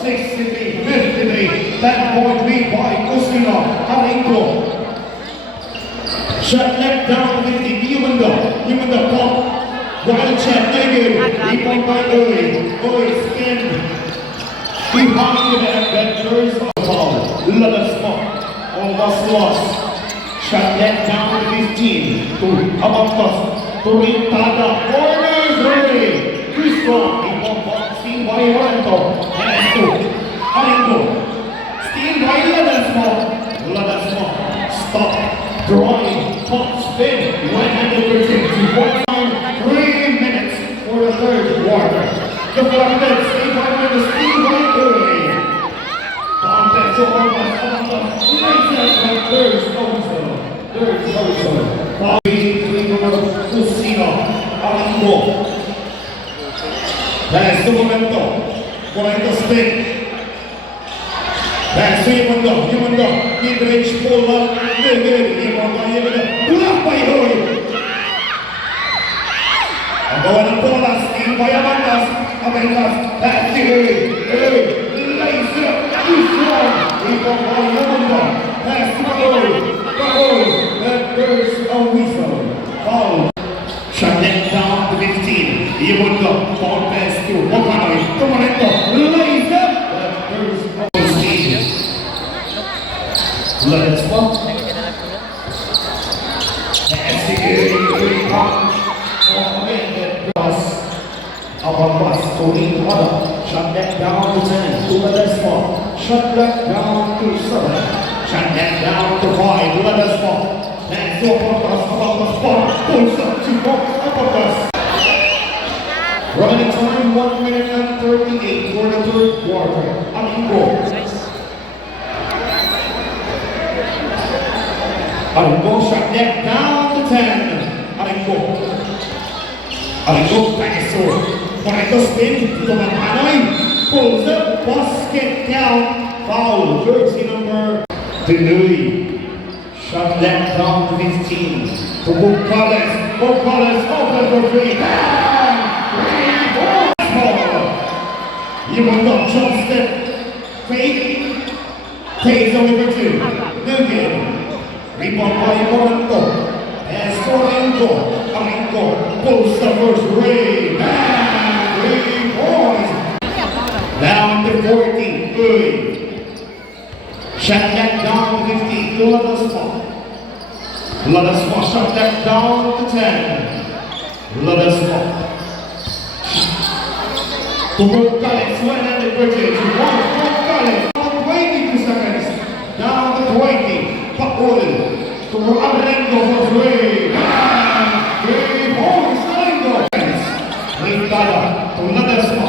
63-53. 10-point lead by Kusina. Arinko. Shot left down to 50. Yumanda pop. Wild check. Negative. 3-point by Uri. Uri skin. Behind the back. That third foul. Lala spot. Almost lost. Shot left down to 15. To Abangtos. To Rintada. Corners. Uri. Cristo. Steam by Waranto. Pass to Arinko. Steam by Ladasmo. Stop. Drawing. Top spin. 100%. 3 minutes for the third quarter. The Florida Steam by the Steam by Uri. Contest over the third social. Kusina. Arinko. Pass to Momento. Momento spin. Pass to Yumanda. Mid-range pull up. Yumanda. Pull up by Uri. Ang gawa ng bola. Steam by Abangas. Pass to Uri. Lays up. Too strong. Ibang by Yumanda. Pass to Uri. That there's a whistle. Foul. Shot left down to 15. Yumanda. Ball pass to Wakanoy. Tomaretto. Lays up. That there's a steam. Let's walk. Pass to Uri. Abangwas. Torin Wada. Shot left down to 10. To the left spot. Shot left down to 7. Shot left down to 5. To the left spot. Pass to Abangwas spot. Pulls up to Abangwas. Running time 1 minute and 38 for the third quarter. Arinko. Arinko shot left down to 10. Arinko. Dinosaur. Momento spin. Tumapanoy. Pulls up. Basket down. Foul. Jersey number Denui. Shot left down to 15. To Bucales. Open for 3. Yumanda jump step. Fake. Takes away for 2. Nugen. Rebound by Moranto. Pass for Arinko. Pulls the first. Ray. 3 points. Down to 14. Good. Shot left down to 15. Ladasma. Shot left down to 10. Ladasma. To Bucales. 100%. Bucales. 22 seconds. Down to 20. Paul. To Arinko for 3. 3 points. Arinko. Rintada. To Ladasma.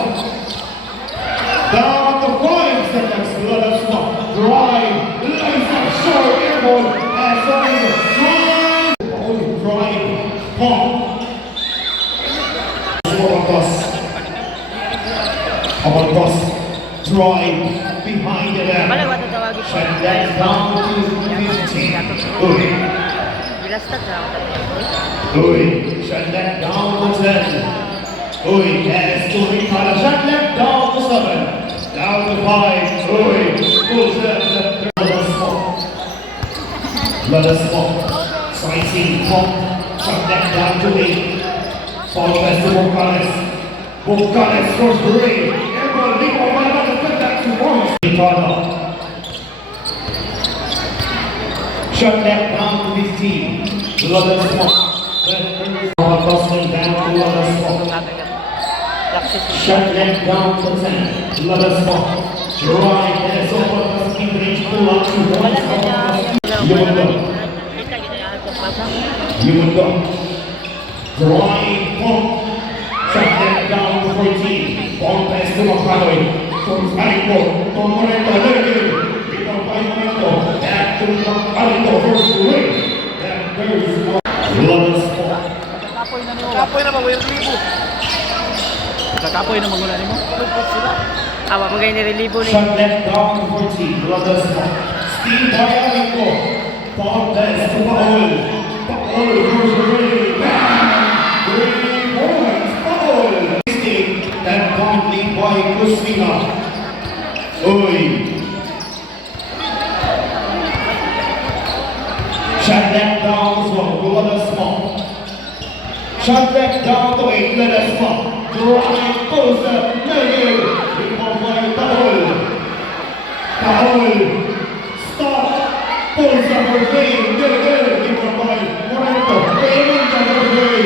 Down to 5 seconds. Ladasma. Drive. Lays up short. Airball. Pass Arinko. Drive. Pump. Abangwas. Drive. Behind the back. Shut that down to 15. Uri. Shut that down to 10. Uri. Pass to Rintada. Shut that down to 7. Down to 5. Uri. Pulls up. Let us walk. Slicing. Pump. Shut that down to 8. Ball pass to Bucales scores 3. Everyone leap over another put that 2 points. Rintada. Shut that down to 15. Let us walk. Tossing down to let us walk. Shut that down to 10. Let us walk. Drive. Pass over the skin range. Pull up 2 points. Yumanda. Drive. Pump. Shot that down to 14. Ball pass to Makanoy. From Arinko. From Momento. Rebound by Momento. Back to Arinko. First ring. That goes Ladasma. Kapoy na ba? Walang libo. Kapoy na magula ni mo? Awa mo kayo nirelibo ni. Shot left down to 14. Ladasma. Steam by Arinko. Ball pass to Paul. First ring. That point lead by Kusina. Oi. Shut that down as well. Go on a small. Shut that down to 8. Let us small. Drive closer. Negative. Rebound by Paul. Paul. Stop. Pulls up her way. Negative. Rebound by Moreno. Raymond on her way.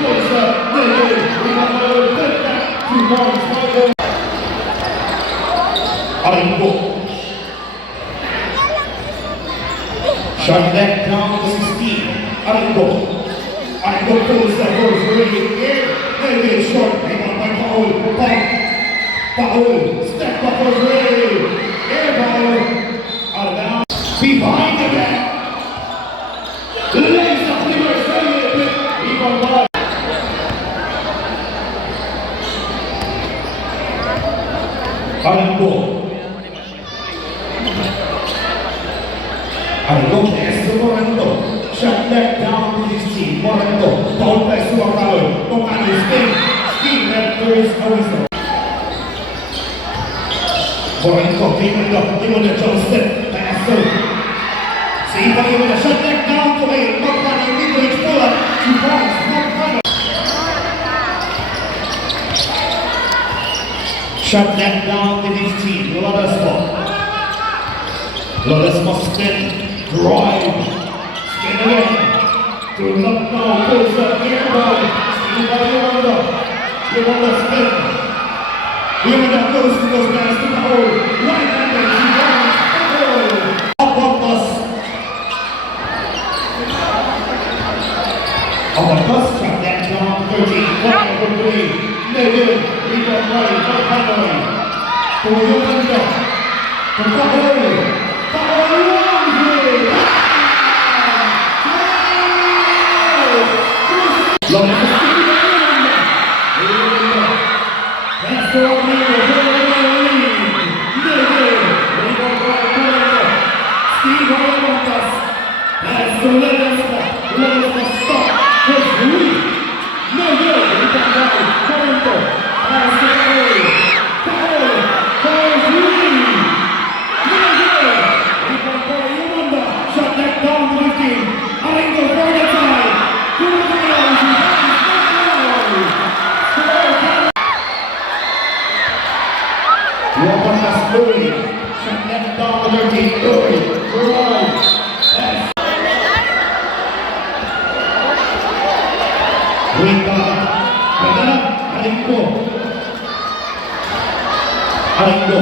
Pulls up. Negative. Rebound by Moreno. 2 points. Aringo. Shut that down to 16. Aringo. Aringo pulls that goes really in. Maybe it's short. Rebound by Paul. Paul. Step up for Ray. Air ball. Out of bounds. Behind the back. Lays up the reverse. Rebound by. Aringo. Aringo pass to Moreno. Shut that down to 16. Moreno. Paul pass to Moreno. Moreno spin. That there is no result. Moreno came with the jump step. Pass to. See, but he will shut that down to 8. Moreno mid-range pull-up. 2 points. Moreno. Shut that down to 15. Ladasmo. Ladasmo spin. Drive. Spin again. To look now. Pulls up. Air ball. Spin by Yolanda. Yolanda spin. Yolanda goes to those guys to the hole. Right-handed. She runs. Up on us. On the bus. Shut that down to 13. 1 for 3. Negative. Rebound right. Right handed. To Yolanda. To the hole. Aringo.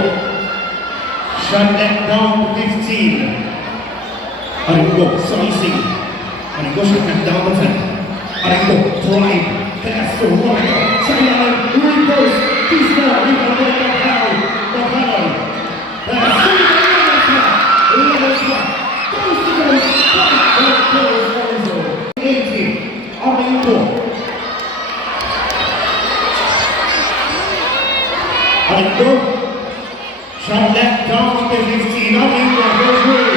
Shut that down to 15. Aringo, slicing. Aringo shut that down to 10. Aringo, drive. Pass to Rondo. Sideline, reverse. He's more. Rebound by Mahalo. Pass to Ladasma. Goes to goes. That goes also. 18. Aringo. Aringo. Shut that down to 15. Aringo goes way.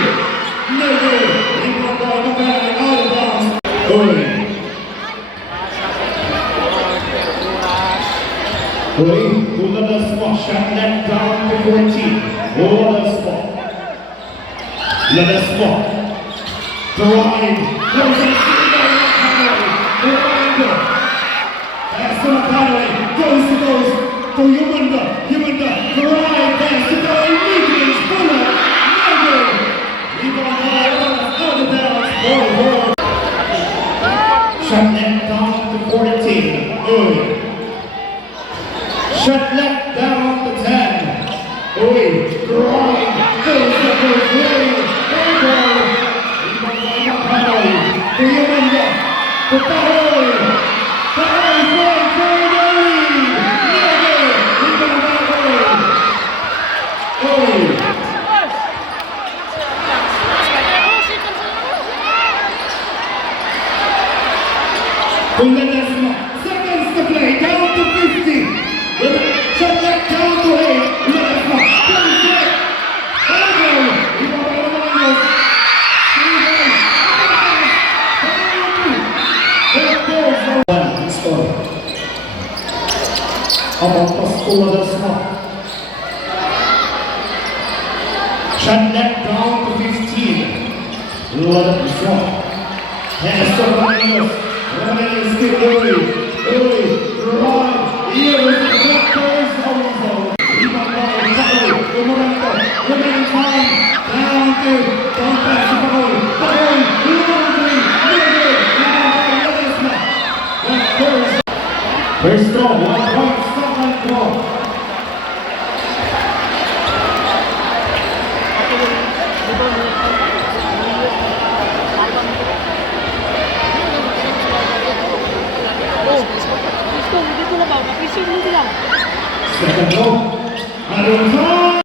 Negative. Rebound by Mahalo. Out of bounds. Oi. Ladasma. Shut that down to 14. Ladasma. Ladasma. Drive. Goes and shoots by Mahalo. Pass to Mahalo. Goes. To Yolanda. Drive. Pass to the mid-range pull-up. Negative. Rebound by out of bounds. Shut that down to 14. Oi. Shut that down to 10. Oi. Drive. Goes to first way. Air ball. Rebound by Mahalo. To Yolanda. To Tahoi. Tahoi's way. Third lead. Negative. Rebound by Tahoi. Oi. To Ladasma. Seconds to play. Down to 50. Shut that down to 8. Ladasma. Comes back. Elbow. Rebound by Romanos. Steve. Ama Pascoe Smart. Shot that down to 15. Let up strong. Hands to Romanius. Romanius still early, drive. Here is the back curves also. Rebound ball, Paul, remaining time. Down pass to Paul. Very strong, 1 point, stop and go. Second goal. Aaron